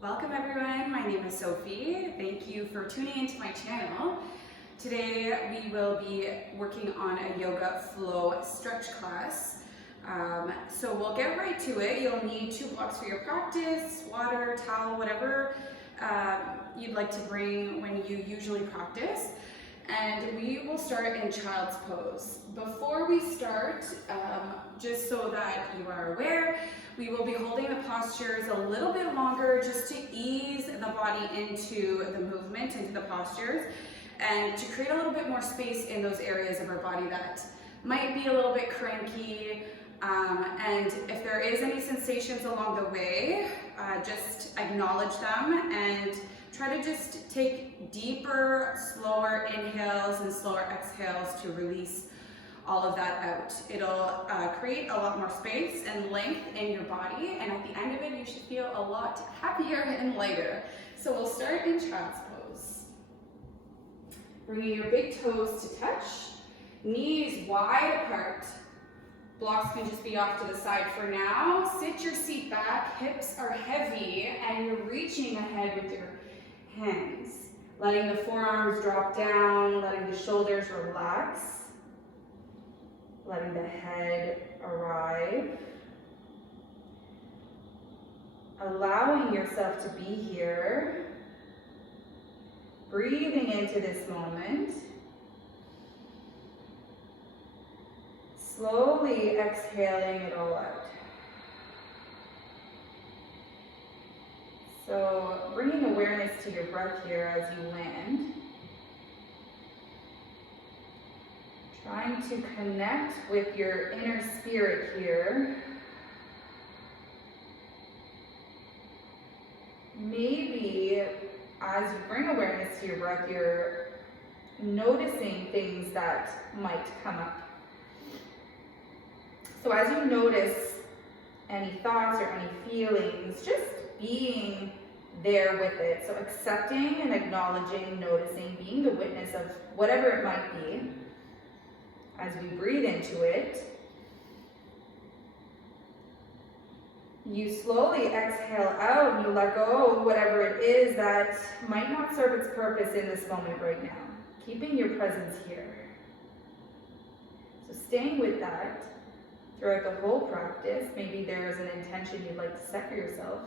Welcome everyone, my name is Sophie. Thank you for tuning into my channel. Today we will be working on a yoga flow stretch class. So we'll get right to it. You'll need 2 blocks for your practice, water, towel, whatever you'd like to bring when you usually practice. And we will start in child's pose. Before we start, just so that you are aware, we will be holding the postures a little bit longer just to ease the body into the movement, into the postures, and to create a little bit more space in those areas of our body that might be a little bit cranky. And if there is any sensations along the way, just acknowledge them and try to just take deeper, slower inhales and slower exhales to release all of that out. It'll create a lot more space and length in your body, and at the end of it, you should feel a lot happier and lighter. So we'll start in child's pose. Bringing your big toes to touch, knees wide apart. Blocks can just be off to the side for now. Sit your seat back, hips are heavy, and you're reaching ahead with your hands. Letting the forearms drop down, letting the shoulders relax. Letting the head arrive. Allowing yourself to be here. Breathing into this moment. Slowly exhaling it all out. So bringing awareness to your breath here as you land. Trying to connect with your inner spirit here. Maybe as you bring awareness to your breath, you're noticing things that might come up. So as you notice any thoughts or any feelings, just being there with it. So accepting and acknowledging, noticing, being the witness of whatever it might be. As we breathe into it, you slowly exhale out and you let go of whatever it is that might not serve its purpose in this moment right now. Keeping your presence here. So staying with that throughout the whole practice. Maybe there is an intention you'd like to set for yourself.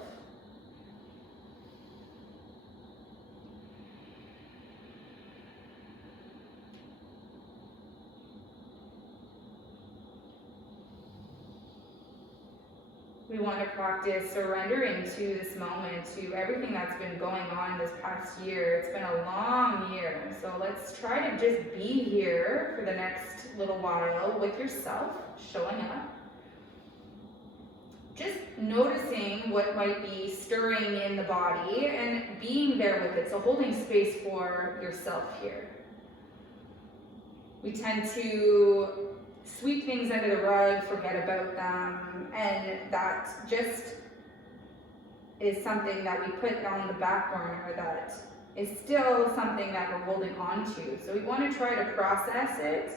We want to practice surrendering to this moment, to everything that's been going on this past year. It's been a long year. So let's try to just be here for the next little while with yourself, showing up. Just noticing what might be stirring in the body and being there with it. So holding space for yourself here. We tend to sweep things under the rug, forget about them, and that just is something that we put on the back burner that is still something that we're holding on to. So we want to try to process it,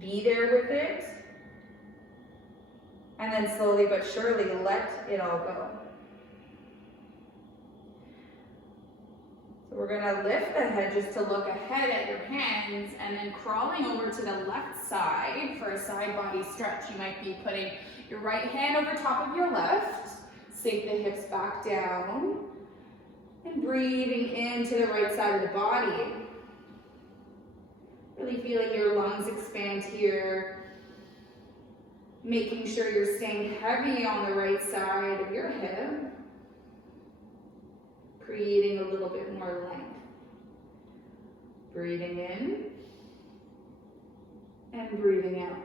be there with it, and then slowly but surely let it all go. We're going to lift the head just to look ahead at your hands, and then crawling over to the left side for a side body stretch. You might be putting your right hand over top of your left, sink the hips back down, and breathing into the right side of the body. Really feeling your lungs expand here, making sure you're staying heavy on the right side of your hip. Creating a little bit more length. Breathing in and breathing out.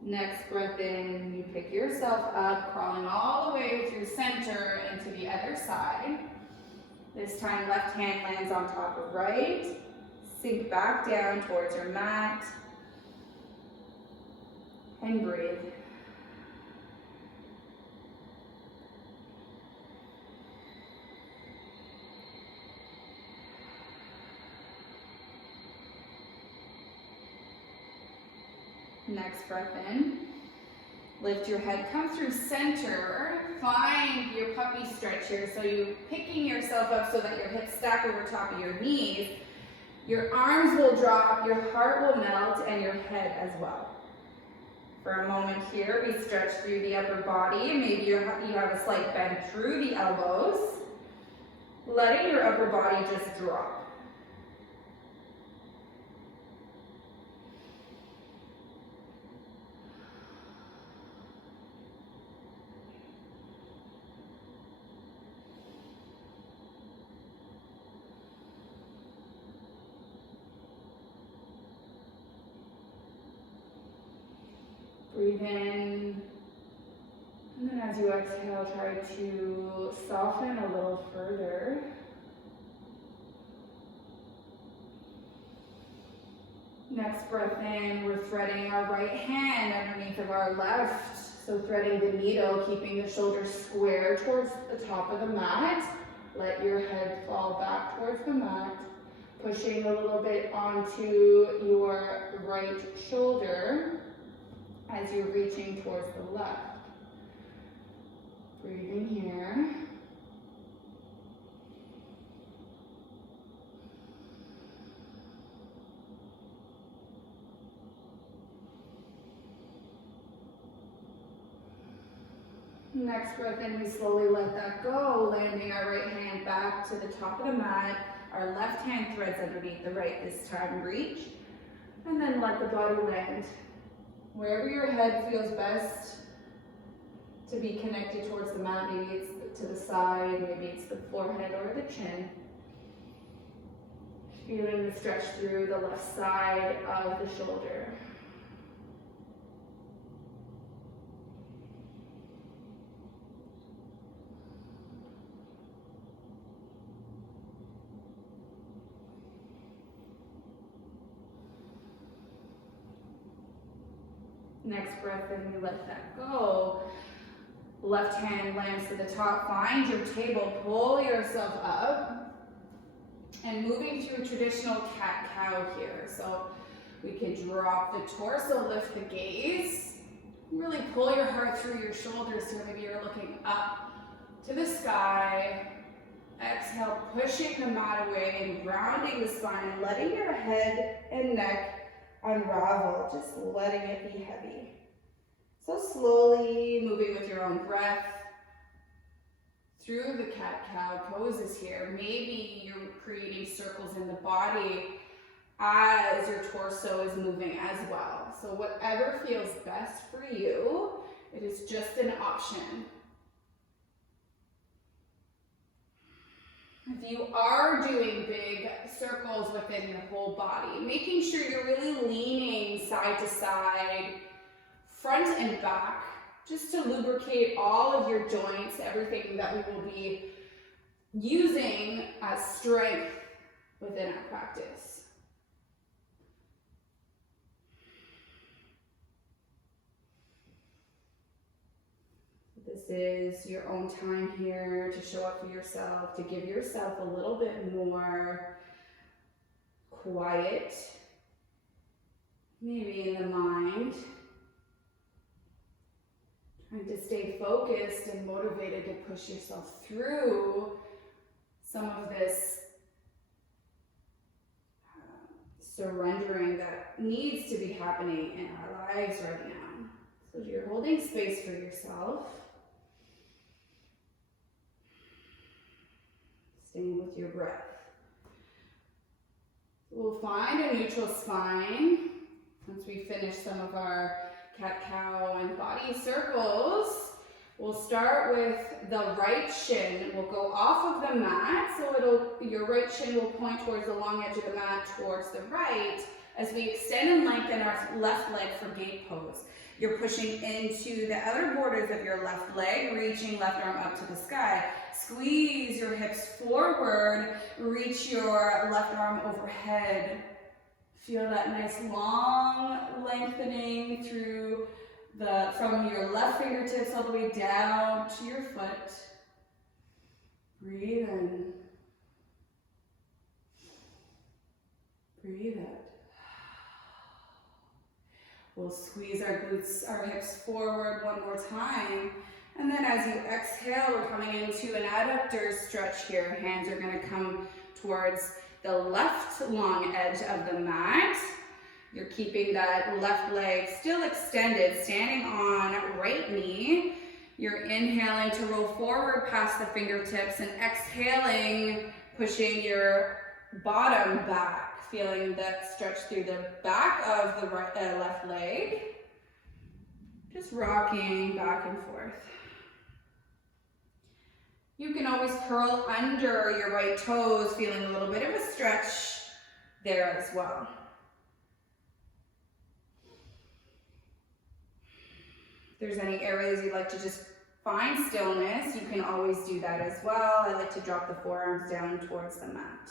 Next breath in, you pick yourself up, crawling all the way through center into the other side. This time left hand lands on top of right. Sink back down towards your mat and breathe. Next breath in. Lift your head, come through center, find your puppy stretch here. So you're picking yourself up so that your hips stack over top of your knees. Your arms will drop, your heart will melt, and your head as well. For a moment here, we stretch through the upper body. Maybe you have a slight bend through the elbows. Letting your upper body just drop. Breathe in, and then as you exhale, try to soften a little further. Next breath in, we're threading our right hand underneath of our left. So threading the needle, keeping the shoulders square towards the top of the mat. Let your head fall back towards the mat, pushing a little bit onto your right shoulder as you're reaching towards the left. Breathing here. Next breath in, we slowly let that go, landing our right hand back to the top of the mat. Our left hand threads underneath the right this time, reach, and then let the body land. Wherever your head feels best to be connected towards the mat, maybe it's to the side, maybe it's the forehead or the chin. Feeling the stretch through the left side of the shoulder. Next breath in, we let that go. Left hand lands to the top. Find your table, pull yourself up. And moving through traditional cat-cow here. So we can drop the torso, lift the gaze. Really pull your heart through your shoulders here. Maybe you're looking up to the sky. Exhale, pushing the mat away and grounding the spine and letting your head and neck unravel, just letting it be heavy. So slowly moving with your own breath through the cat-cow poses here. Maybe you're creating circles in the body as your torso is moving as well. So whatever feels best for you, it is just an option. If you are doing big circles within your whole body, making sure you're really leaning side to side, front and back, just to lubricate all of your joints, everything that we will be using as strength within our practice. This is your own time here to show up for yourself, to give yourself a little bit more quiet, maybe in the mind. Trying to stay focused and motivated to push yourself through some of this surrendering that needs to be happening in our lives right now. So you're holding space for yourself. Staying with your breath. We'll find a neutral spine once we finish some of our cat-cow and body circles. We'll start with the right shin. We'll go off of the mat, so your right shin will point towards the long edge of the mat towards the right as we extend and lengthen our left leg for gate pose. You're pushing into the outer borders of your left leg, reaching left arm up to the sky. Squeeze your hips forward, reach your left arm overhead. Feel that nice long lengthening through from your left fingertips all the way down to your foot. Breathe in. Breathe out. We'll squeeze our glutes, our hips forward one more time. And then as you exhale, we're coming into an adductor stretch here. Hands are gonna come towards the left long edge of the mat. You're keeping that left leg still extended, standing on right knee. You're inhaling to roll forward past the fingertips and exhaling, pushing your bottom back, feeling that stretch through the back of the left leg. Just rocking back and forth. You can always curl under your right toes, feeling a little bit of a stretch there as well. If there's any areas you'd like to just find stillness, you can always do that as well. I like to drop the forearms down towards the mat.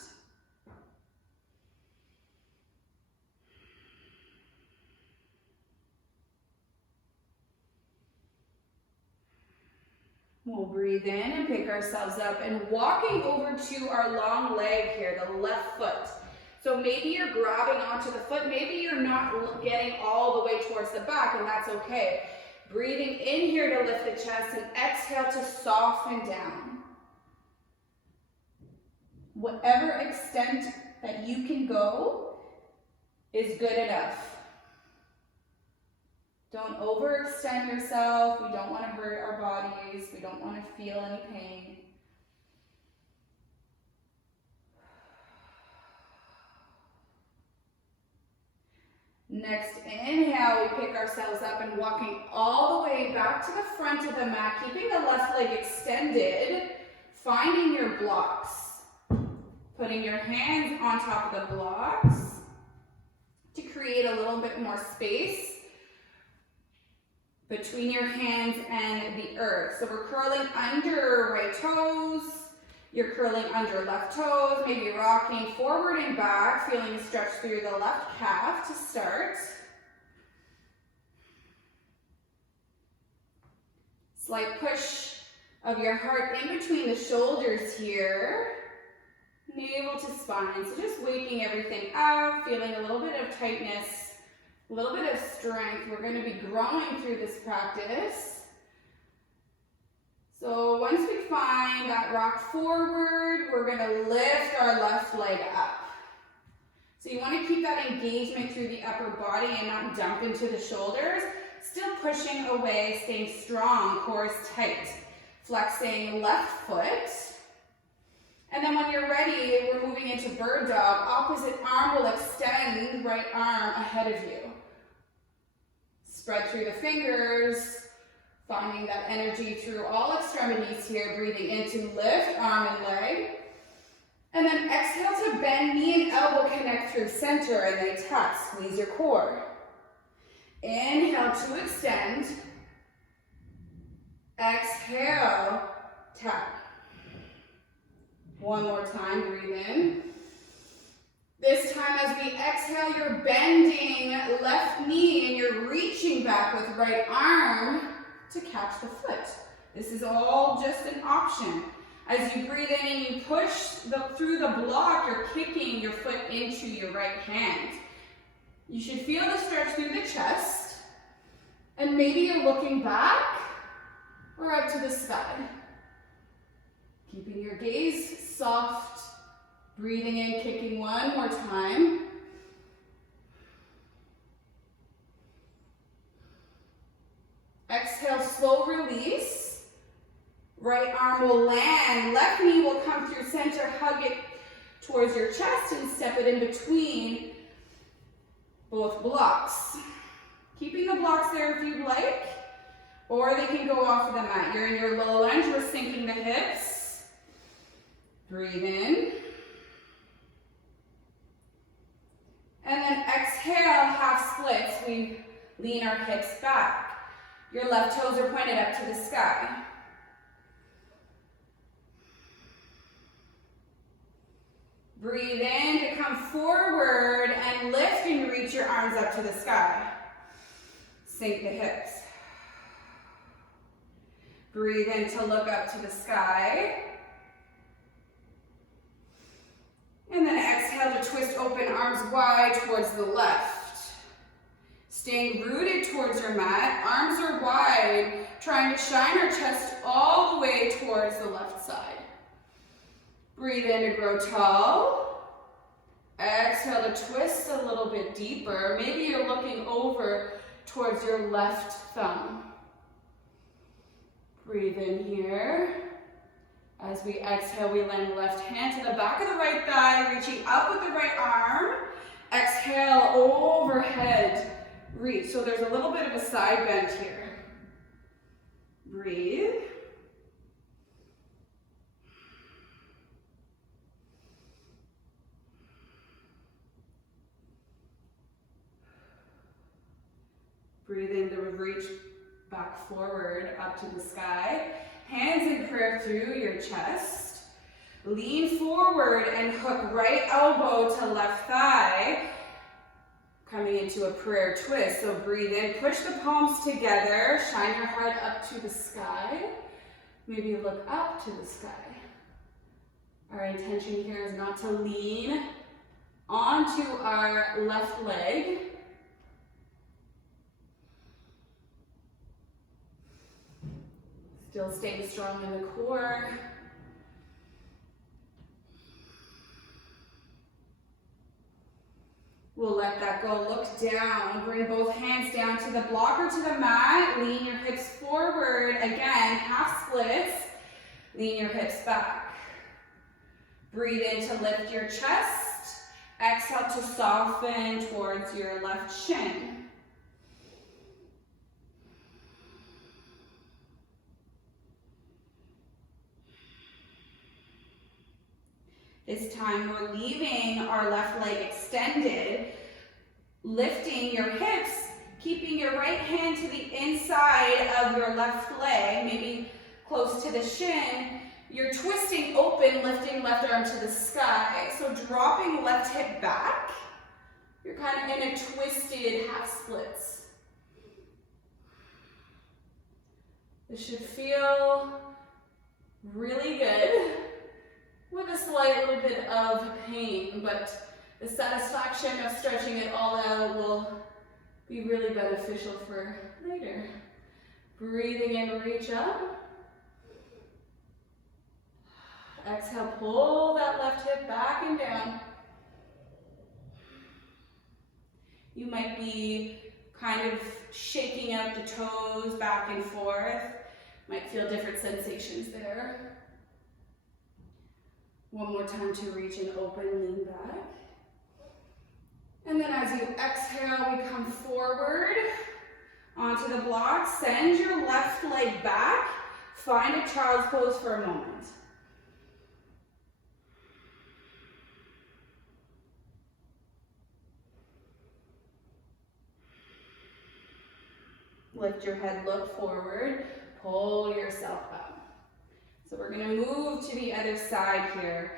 We'll breathe in and pick ourselves up and walking over to our long leg here, the left foot. So maybe you're grabbing onto the foot, maybe you're not getting all the way towards the back, and that's okay. Breathing in here to lift the chest and exhale to soften down. Whatever extent that you can go is good enough. Don't overextend yourself. We don't want to hurt our bodies. We don't want to feel any pain. Next inhale, we pick ourselves up and walking all the way back to the front of the mat, keeping the left leg extended, finding your blocks. Putting your hands on top of the blocks to create a little bit more space between your hands and the earth. So we're curling under right toes, you're curling under left toes, maybe rocking forward and back, feeling a stretch through the left calf to start. Slight push of your heart in between the shoulders here, navel to spine. So just waking everything up, feeling a little bit of tightness, a little bit of strength. We're going to be growing through this practice. So once we find that rock forward, we're going to lift our left leg up. So you want to keep that engagement through the upper body and not dump into the shoulders. Still pushing away, staying strong, core is tight. Flexing left foot. And then when you're ready, we're moving into bird dog. Opposite arm will extend, right arm ahead of you. Spread through the fingers, finding that energy through all extremities here, breathing in to lift arm and leg. And then exhale to bend knee and elbow connect through center and they touch, squeeze your core. Inhale to extend. Exhale, tap. One more time, breathe in. This time as we exhale, you're bending left knee and you're reaching back with right arm to catch the foot. This is all just an option. As you breathe in and you push through the block, you're kicking your foot into your right hand. You should feel the stretch through the chest. And maybe you're looking back or up to the sky. Keeping your gaze soft. Breathing in, kicking one more time. Exhale, slow release. Right arm will land, left knee will come through center, hug it towards your chest and step it in between both blocks. Keeping the blocks there if you'd like, or they can go off of the mat. You're in your low lunge, we're sinking the hips. Breathe in. And then exhale, half splits. We lean our hips back. Your left toes are pointed up to the sky. Breathe in to come forward and lift and reach your arms up to the sky. Sink the hips. Breathe in to look up to the sky. And then exhale to twist open arms wide towards the left. Staying rooted towards your mat, arms are wide, trying to shine our chest all the way towards the left side. Breathe in to grow tall. Exhale to twist a little bit deeper. Maybe you're looking over towards your left thumb. Breathe in here. As we exhale, we land left hand to the back of the right thigh, reaching up with the right arm. Exhale, overhead reach. So there's a little bit of a side bend here. Breathe. Breathe in to reach back forward up to the sky. Hands in prayer through your chest. Lean forward and hook right elbow to left thigh. Coming into a prayer twist. So breathe in, push the palms together, shine your heart up to the sky. Maybe look up to the sky. Our intention here is not to lean onto our left leg. Still staying strong in the core. We'll let that go. Look down. Bring both hands down to the block or to the mat. Lean your hips forward. Again, half splits. Lean your hips back. Breathe in to lift your chest. Exhale to soften towards your left shin. This time we're leaving our left leg extended, lifting your hips, keeping your right hand to the inside of your left leg, maybe close to the shin. You're twisting open, lifting left arm to the sky. So dropping left hip back. You're kind of in a twisted half splits. This should feel really good, with a slight little bit of pain, but the satisfaction of stretching it all out will be really beneficial for later. Breathing in, reach up. Exhale, pull that left hip back and down. You might be kind of shaking out the toes back and forth. Might feel different sensations there. One more time to reach and open, lean back. And then as you exhale, we come forward onto the block. Send your left leg back. Find a child's pose for a moment. Lift your head, look forward, pull yourself up. So we're gonna move to the other side here.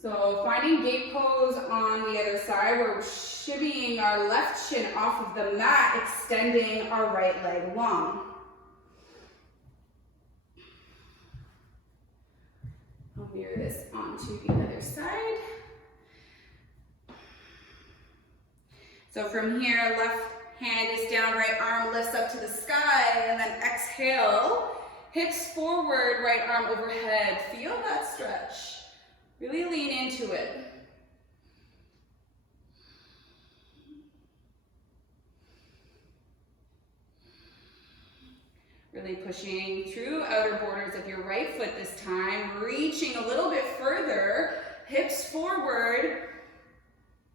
So finding gate pose on the other side, we're shimmying our left shin off of the mat, extending our right leg long. I'll mirror this onto the other side. So from here, left hand is down, right arm lifts up to the sky, and then exhale. Hips forward, right arm overhead. Feel that stretch. Really lean into it. Really pushing through outer borders of your right foot this time. Reaching a little bit further. Hips forward.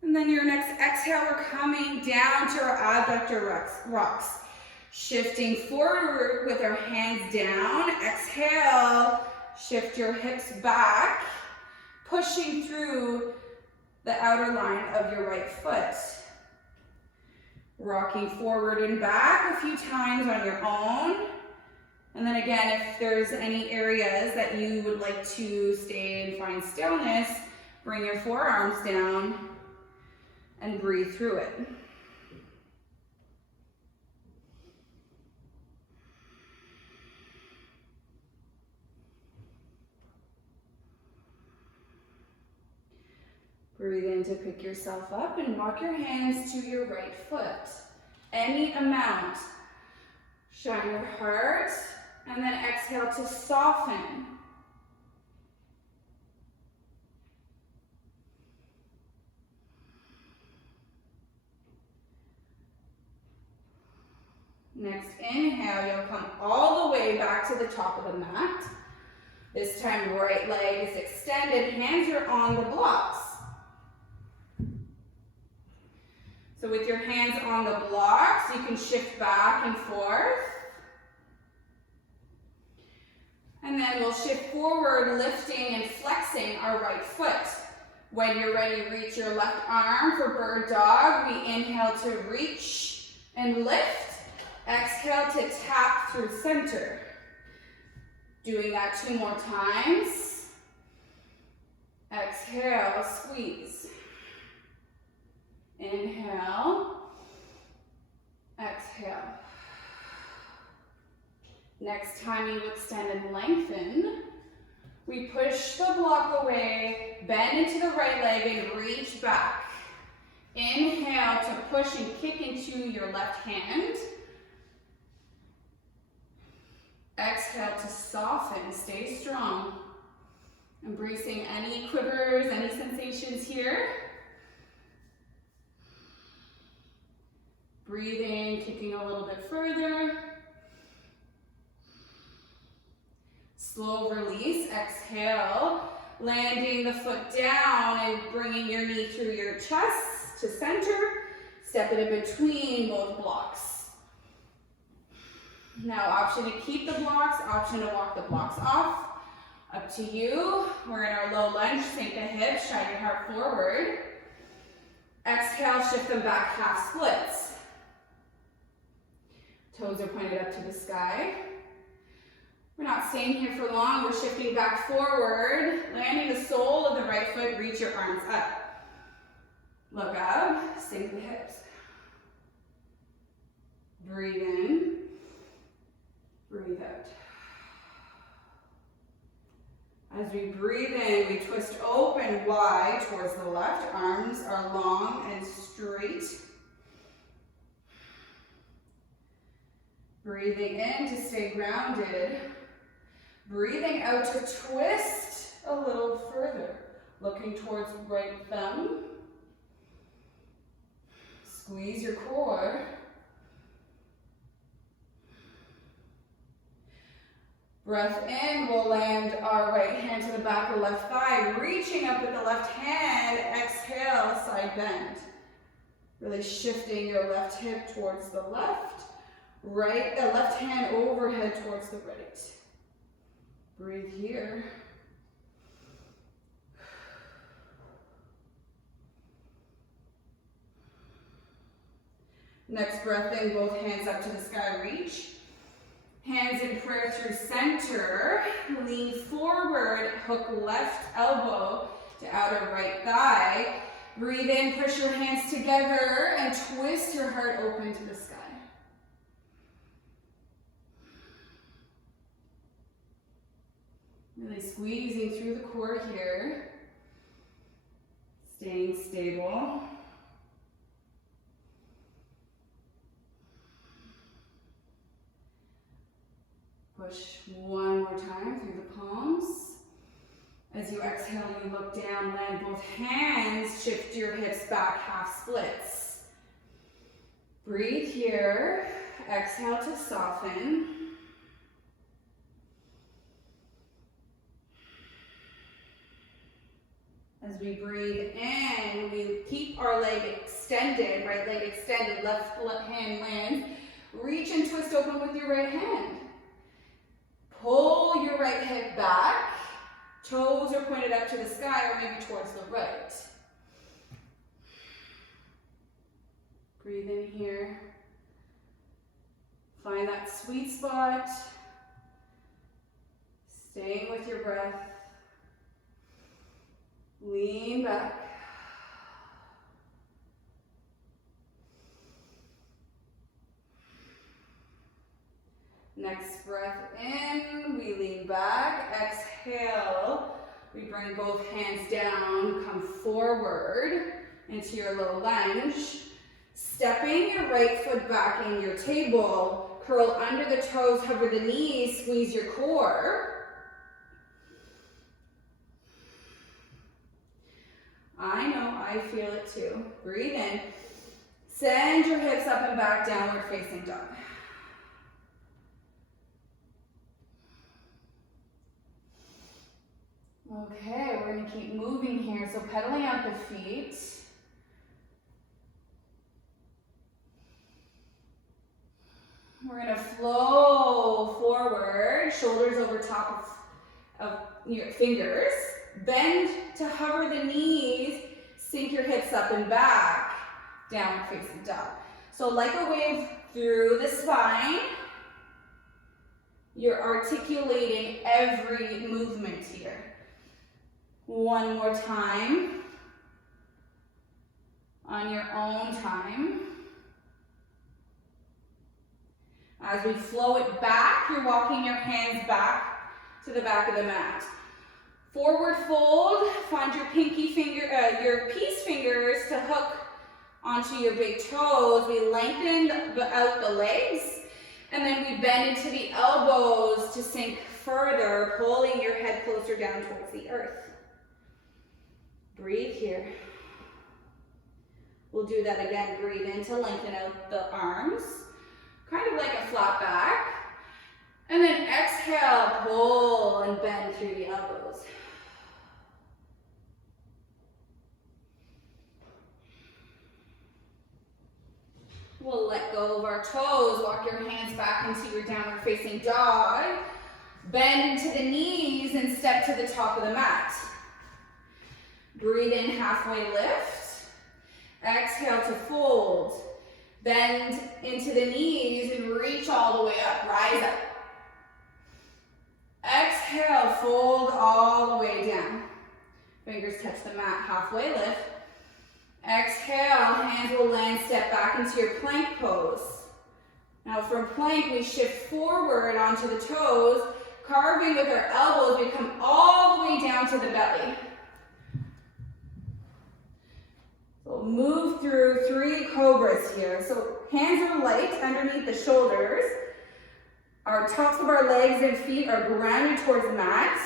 And then your next exhale, we're coming down to our adductor rocks. Shifting forward with our hands down. Exhale, shift your hips back, pushing through the outer line of your right foot. Rocking forward and back a few times on your own. And then again, if there's any areas that you would like to stay and find stillness, bring your forearms down and breathe through it. Breathe in to pick yourself up and walk your hands to your right foot. any amount. Shine your heart, and then exhale to soften. Next inhale, you'll come all the way back to the top of the mat. This time, right leg is extended, hands are on the blocks. So with your hands on the blocks, you can shift back and forth. And then we'll shift forward, lifting and flexing our right foot. When you're ready, reach your left arm for bird dog. We inhale to reach and lift. Exhale to tap through center. Doing that 2 more times. Exhale, squeeze. Inhale. Exhale. Next time you extend and lengthen, we push the block away, bend into the right leg and reach back. Inhale to push and kick into your left hand. Exhale to soften, stay strong. Embracing any quivers, any sensations here. Breathing, kicking a little bit further. Slow release, exhale, landing the foot down and bringing your knee through your chest to center. Step it in between both blocks. Now, option to keep the blocks, option to walk the blocks off. Up to you. We're in our low lunge, sink the hips, shine your heart forward. Exhale, shift them back, half splits. Toes are pointed up to the sky. We're not staying here for long, we're shifting back forward, landing the sole of the right foot, reach your arms up. Look up, sink the hips. Breathe in. Breathe out. As we breathe in, we twist open wide towards the left. Arms are long and straight. Breathing in to stay grounded. Breathing out to twist a little further. Looking towards right thumb. Squeeze your core. Breath in, we'll land our right hand to the back of the left thigh, reaching up with the left hand. Exhale, side bend. Really shifting your left hip towards the left. Right, the left hand overhead towards the right. Breathe here. Next breath in, both hands up to the sky, reach. Hands in prayer through center. Lean forward, hook left elbow to outer right thigh. Breathe in, push your hands together and twist your heart open to the sky. Really squeezing through the core here. Staying stable. Push one more time through the palms. As you exhale, you look down, land both hands, shift your hips back, half splits. Breathe here. Exhale to soften. As we breathe in, we keep our leg extended, right leg extended, left hand lands. Reach and twist open with your right hand. Pull your right hip back. Toes are pointed up to the sky or maybe towards the right. Breathe in here. Find that sweet spot. Staying with your breath. Lean back. Next breath in, we lean back. Exhale, we bring both hands down, come forward into your low lunge. Stepping your right foot back in your table, curl under the toes, hover the knees, squeeze your core. I know, I feel it too. Breathe in. Send your hips up and back, downward facing dog. Okay, we're gonna keep moving here. So pedaling out the feet. We're gonna flow forward, shoulders over top of your fingers. Bend to hover the knees, sink your hips up and back, downward facing dog. So like a wave through the spine, you're articulating every movement here. One more time, on your own time. As we flow it back, you're walking your hands back to the back of the mat. Forward fold, find your your peace fingers to hook onto your big toes. We lengthen out the legs, and then we bend into the elbows to sink further, pulling your head closer down towards the earth. Breathe here. We'll do that again. Breathe in to lengthen out the arms, kind of like a flat back. And then exhale, pull and bend through the elbows. We'll let go of our toes, walk your hands back into your downward facing dog. Bend into the knees and step to the top of the mat. Breathe in, halfway lift. Exhale to fold. Bend into the knees and reach all the way up, rise up. Exhale, fold all the way down. Fingers touch the mat, halfway lift. Exhale, hands will land, step back into your plank pose. Now from plank, we shift forward onto the toes, carving with our elbows, we come all the way down to the belly. So move through 3 cobras here. So hands are light underneath the shoulders. Our tops of our legs and feet are grounded towards the mat.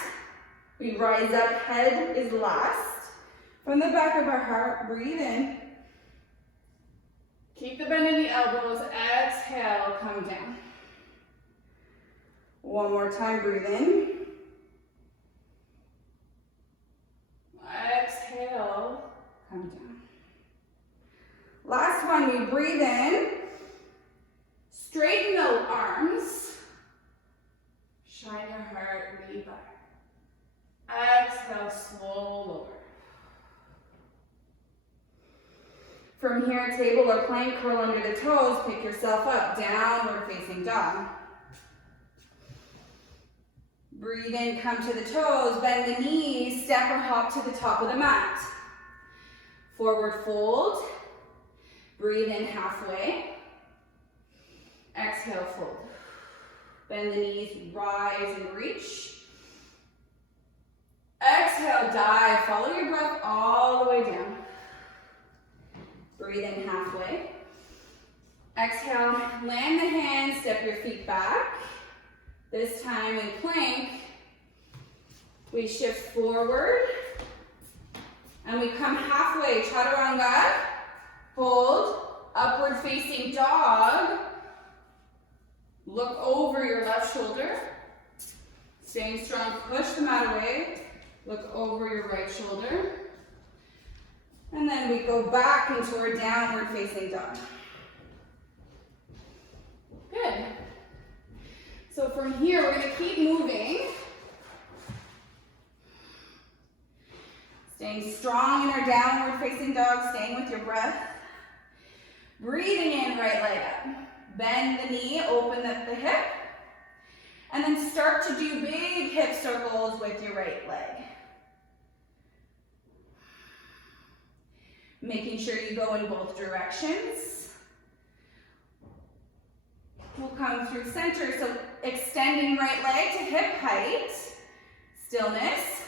We rise up, head is last. From the back of our heart, breathe in. Keep the bend in the elbows. Exhale, come down. One more time, breathe in. Exhale, come down. Last one, we breathe in. Straighten the arms. Shine your heart, lean back. Exhale, slow lower. From here, table or plank, curl under the toes, pick yourself up, downward facing dog. Breathe in, come to the toes, bend the knees, step or hop to the top of the mat. Forward fold, breathe in halfway. Exhale, fold. Bend the knees, rise and reach. Exhale, dive, follow your breath all the way down. Breathe in halfway. Exhale, land the hands, step your feet back. This time in plank, we shift forward and we come halfway, chaturanga, hold, upward facing dog. Look over your left shoulder. Staying strong, push the mat away. Look over your right shoulder. And then we go back into our downward facing dog. Good. So from here, we're going to keep moving. Staying strong in our downward facing dog, staying with your breath. Breathing in, right leg up. Bend the knee, open up the hip. And then start to do big hip circles with your right leg. Making sure you go in both directions. We'll come through center, so extending right leg to hip height. Stillness.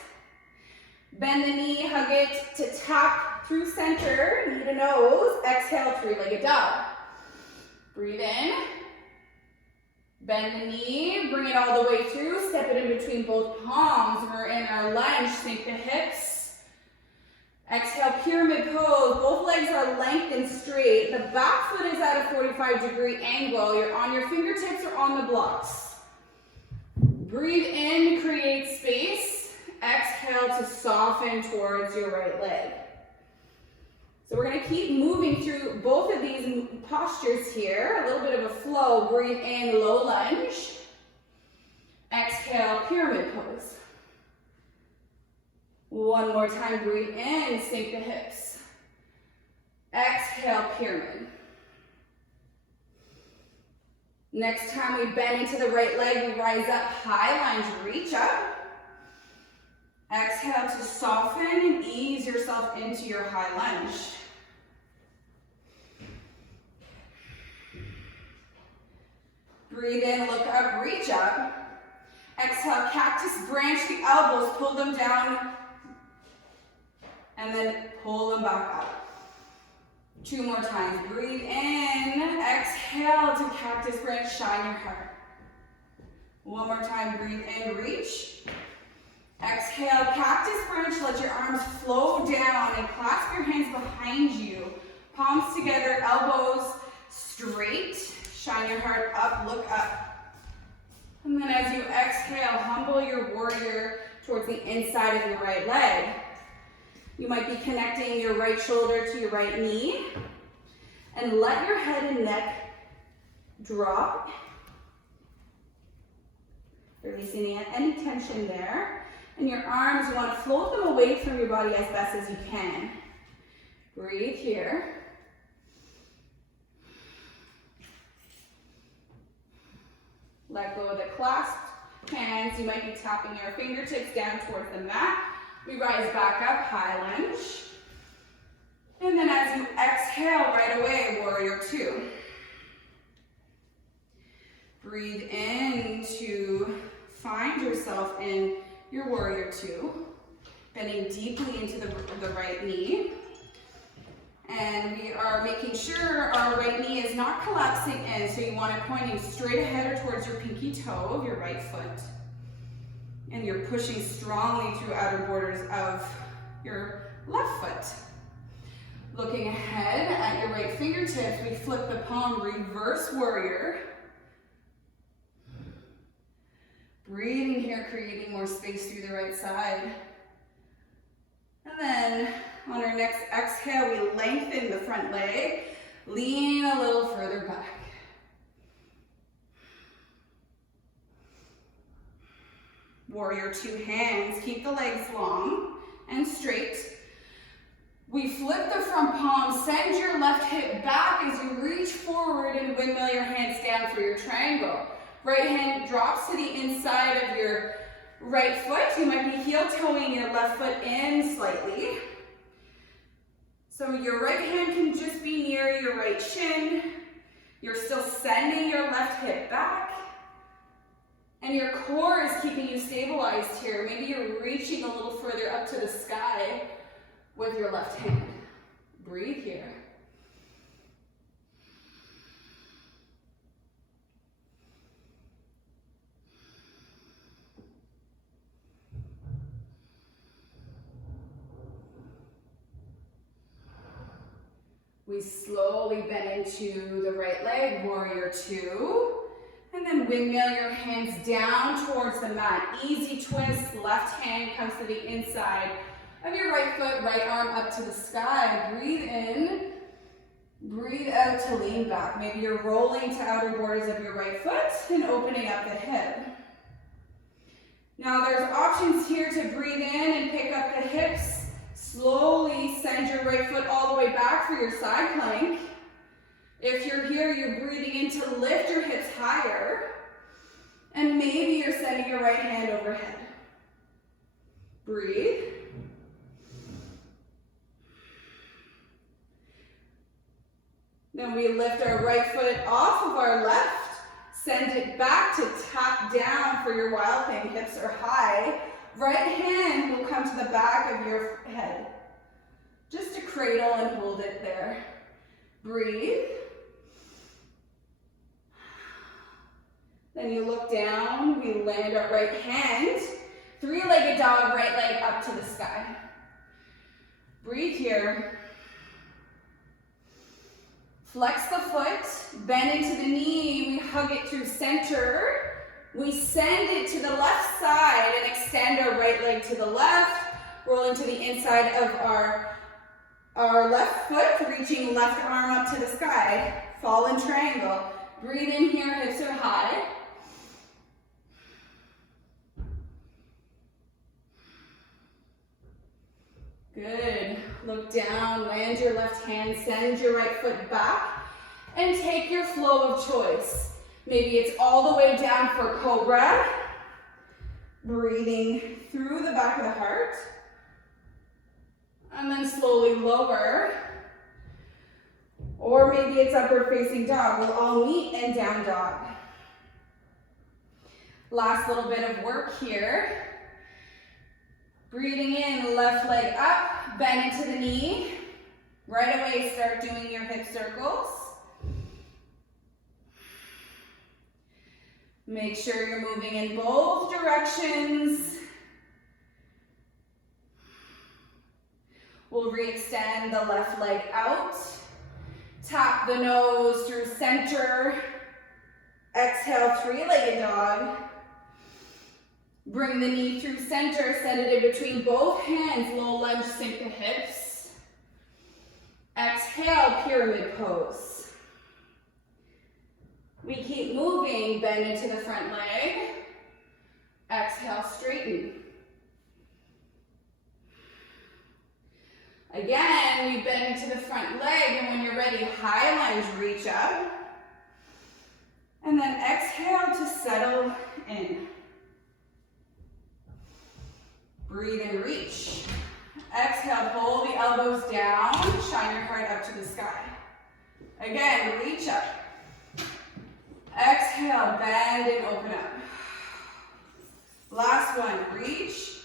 Bend the knee, hug it to tap through center, knee to nose. Exhale, three-legged dog. Breathe in. Bend the knee, bring it all the way through. Step it in between both palms. We're in our lunge. Sink the hips. Exhale, pyramid pose. Both legs are lengthened straight. The back foot is at a 45-degree angle. You're on your fingertips or on the blocks. Breathe in, create space. Exhale to soften towards your right leg. So we're going to keep moving through both of these postures here. A little bit of a flow. Breathe in, low lunge. Exhale, pyramid pose. One more time, breathe in, sink the hips. Exhale, pyramid. Next time we bend into the right leg, we rise up, high lunge, reach up. Exhale to soften and ease yourself into your high lunge. Breathe in, look up, reach up. Exhale, cactus branch the elbows, pull them down, and then pull them back up. Two more times. Breathe in, exhale to cactus branch, shine your heart. One more time, breathe in, reach. Exhale, cactus branch, let your arms flow down and clasp your hands behind you. Palms together, elbows straight. Shine your heart up, look up. And then as you exhale, humble your warrior towards the inside of your right leg. You might be connecting your right shoulder to your right knee. And let your head and neck drop. Releasing any tension there. And your arms, you want to float them away from your body as best as you can. Breathe here. Let go of the clasped hands. You might be tapping your fingertips down towards the mat. We rise back up, high lunge. And then as you exhale right away, warrior two. Breathe in to find yourself in your warrior two. Bending deeply into the right knee. And we are making sure our right knee is not collapsing in. So you want it pointing straight ahead or towards your pinky toe of your right foot. And you're pushing strongly through outer borders of your left foot. Looking ahead at your right fingertips, we flip the palm, reverse warrior. Breathing here, creating more space through the right side. And then on our next exhale, we lengthen the front leg, lean a little further back. Warrior two hands, keep the legs long and straight. We flip the front palm, send your left hip back as you reach forward and windmill your hands down for your triangle. Right hand drops to the inside of your right foot. You might be heel toeing your left foot in slightly. So your right hand can just be near your right shin. You're still sending your left hip back. And your core is keeping you stabilized here. Maybe you're reaching a little further up to the sky with your left hand. Breathe here. We slowly bend into the right leg, warrior two. And then windmill your hands down towards the mat. Easy twist, left hand comes to the inside of your right foot, right arm up to the sky. Breathe in, breathe out to lean back. Maybe you're rolling to outer borders of your right foot and opening up the hip. Now there's options here to breathe in and pick up the hips. Slowly send your right foot all the way back for your side plank. If you're here, you're breathing in to lift your hips higher. And maybe you're sending your right hand overhead. Breathe. Then we lift our right foot off of our left. Send it back to tap down for your wild thing. Hips are high. Right hand will come to the back of your head. just to cradle and hold it there. Breathe. Then you look down, we land our right hand, three-legged dog, right leg up to the sky. Breathe here. Flex the foot, bend into the knee, we hug it through center. We send it to the left side and extend our right leg to the left. Roll into the inside of our left foot, reaching left arm up to the sky. Fall in triangle. Breathe in here, hips are high. Good. Look down, land your left hand, send your right foot back, and take your flow of choice. Maybe it's all the way down for cobra. Breathing through the back of the heart. And then slowly lower. Or maybe it's upward facing dog. We'll all meet and down dog. Last little bit of work here. Breathing in, left leg up, bend into the knee. Right away, start doing your hip circles. Make sure you're moving in both directions. We'll re-extend the left leg out. Tap the nose through center. Exhale, three-legged dog. Bring the knee through center, set it in between both hands, low lunge, sink the hips. Exhale, pyramid pose. We keep moving, bend into the front leg. Exhale, straighten. Again, we bend into the front leg, and when you're ready, high lunge, reach up. And then exhale to settle in. Breathe and reach. Exhale, pull the elbows down, shine your heart up to the sky. Again, reach up. Exhale, bend and open up. Last one, reach.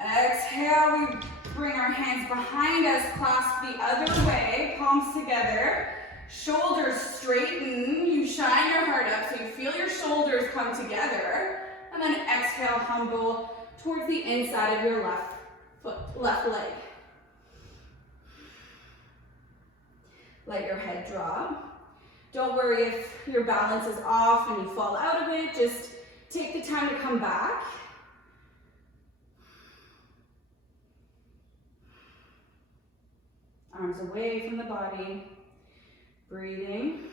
Exhale, we bring our hands behind us, clasp the other way, palms together, shoulders straighten, you shine your heart up so you feel your shoulders come together, and then exhale, humble towards the inside of your left leg. Let your head drop. Don't worry if your balance is off and you fall out of it, just take the time to come back. Arms away from the body, breathing.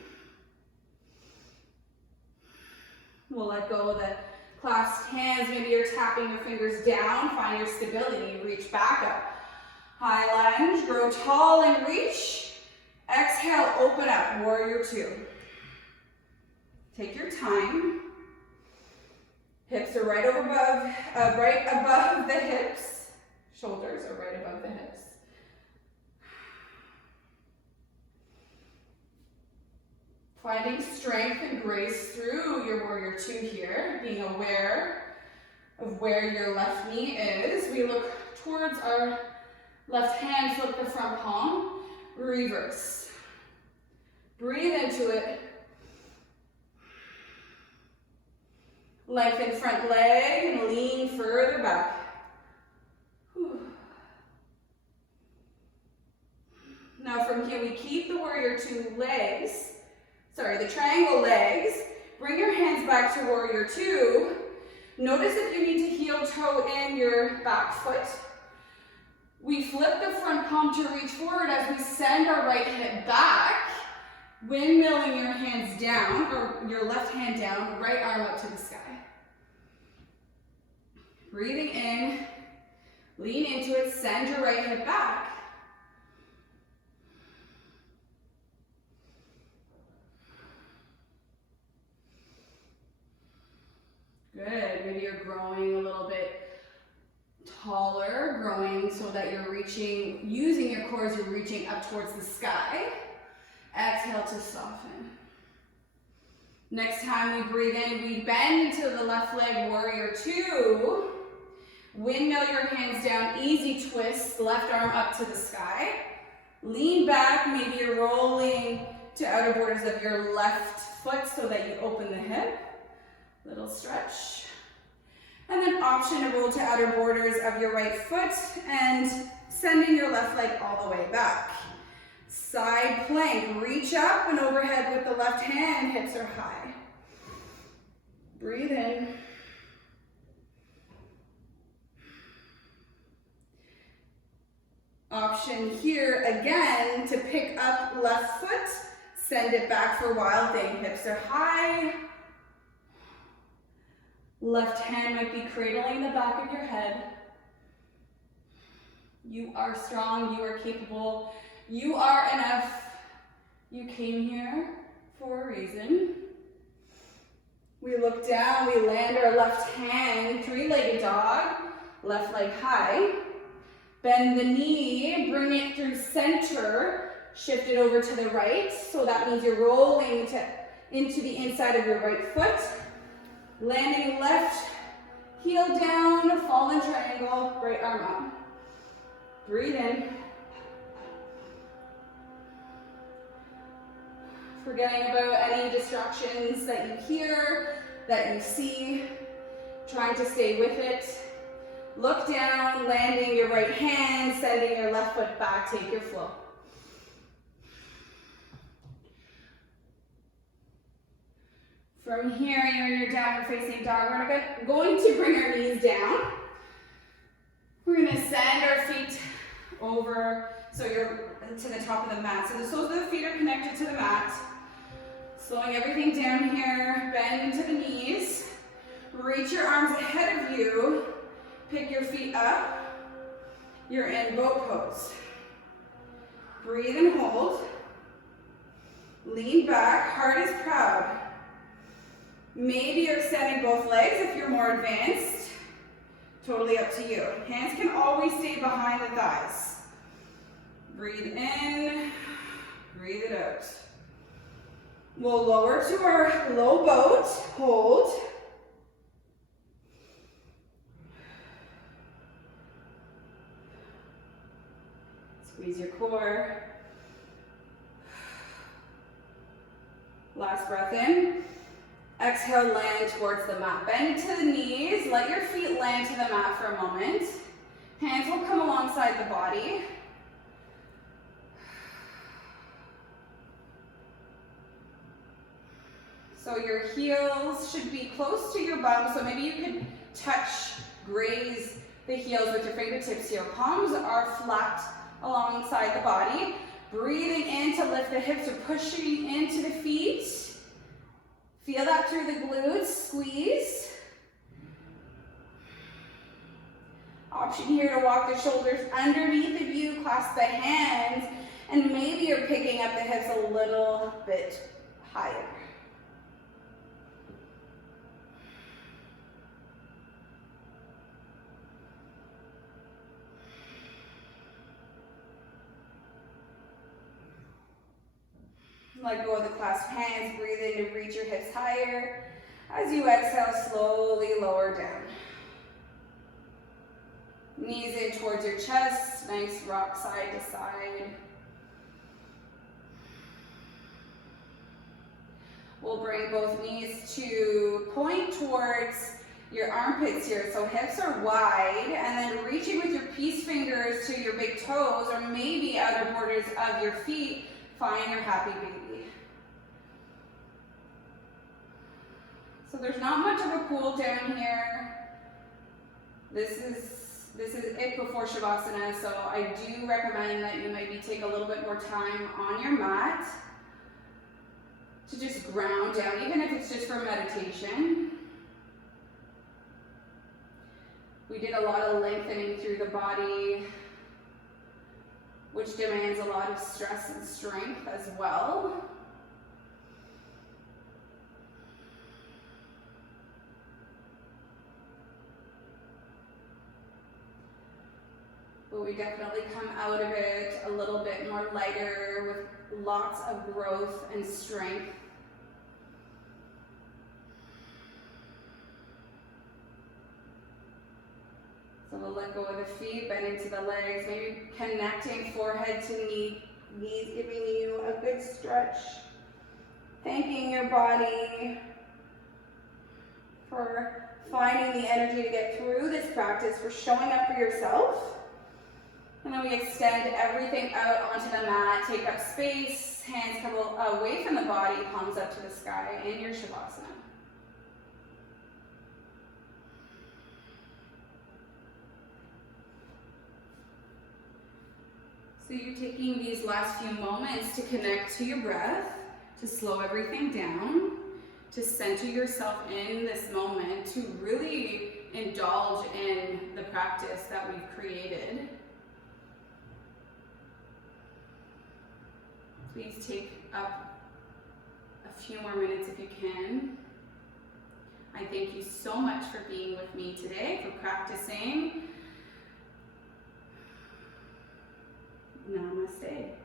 We'll let go of the clasped hands. Maybe you're tapping your fingers down, find your stability, reach back up. High lunge, grow tall and reach. Exhale, open up, warrior two. Take your time. Hips are right above the hips. Shoulders are right above the hips. Finding strength and grace through your warrior two here, being aware of where your left knee is. We look towards our left hand, flip the front palm, reverse. Breathe into it. Lengthen front leg and lean further back. Whew. Now from here, we keep the warrior two legs. The triangle legs. Bring your hands back to warrior two. Notice if you need to heel toe in your back foot. We flip the front palm to reach forward as we send our right hip back, windmilling your hands down, or your left hand down, right arm up to the sky. Breathing in, lean into it, send your right hip back. Good, maybe you're growing a little bit taller, growing so that you're reaching, using your core as you're reaching up towards the sky. Exhale to soften. Next time we breathe in, we bend into the left leg, warrior two. Windmill your hands down, easy twist, left arm up to the sky. Lean back, maybe you're rolling to outer borders of your left foot so that you open the hip. Little stretch. And then option to roll to outer borders of your right foot and sending your left leg all the way back. Side plank, reach up and overhead with the left hand, hips are high. Breathe in. Option here again to pick up left foot, send it back for wild thing, hips are high. Left hand might be cradling the back of your head. You are strong, you are capable, you are enough. You came here for a reason. We look down, we land our left hand, three-legged dog, left leg high. Bend the knee, bring it through center, shift it over to the right. So that means you're rolling into the inside of your right foot. Landing left heel down, fallen triangle, right arm up. Breathe in. Forgetting about any distractions that you hear, that you see. Trying to stay with it. Look down, landing your right hand, sending your left foot back, take your flow. From here, you're in your downward facing dog. We're going to bring our knees down. We're going to send our feet over, so you're to the top of the mat. So the soles of the feet are connected to the mat. Slowing everything down here, bend into the knees. Reach your arms ahead of you. Pick your feet up. You're in boat pose. Breathe and hold. Lean back, heart is proud. Maybe you're extending both legs if you're more advanced. Totally up to you. Hands can always stay behind the thighs. Breathe in, breathe it out. We'll lower to our low boat, hold. Squeeze your core. Last breath in. Exhale, land towards the mat. Bend to the knees. Let your feet land to the mat for a moment. Hands will come alongside the body. So your heels should be close to your bum. So maybe you could graze the heels with your fingertips here. Palms are flat alongside the body. Breathing in to lift the hips or pushing into the feet. Feel that through the glutes, squeeze. Option here to walk the shoulders underneath of you, clasp the hands, and maybe you're picking up the hips a little bit higher. Let go of the clasped hands, breathe in to reach your hips higher. As you exhale, slowly lower down. Knees in towards your chest, nice rock side to side. We'll bring both knees to point towards your armpits here. So hips are wide, and then reaching with your peace fingers to your big toes, or maybe outer borders of your feet, find your happy baby. So there's not much of a cool down here. This is it before Shavasana, so I do recommend that you maybe take a little bit more time on your mat to just ground down, even if it's just for meditation. We did a lot of lengthening through the body, which demands a lot of stress and strength as well. But we definitely come out of it a little bit more lighter with lots of growth and strength. So we'll let go of the feet, bend into the legs, maybe connecting forehead to knee, knees giving you a good stretch. Thanking your body for finding the energy to get through this practice, for showing up for yourself. And then we extend everything out onto the mat, take up space, hands come away from the body, palms up to the sky in your Shavasana. So you're taking these last few moments to connect to your breath, to slow everything down, to center yourself in this moment, to really indulge in the practice that we've created. Please take up a few more minutes if you can. I thank you so much for being with me today, for practicing. Namaste.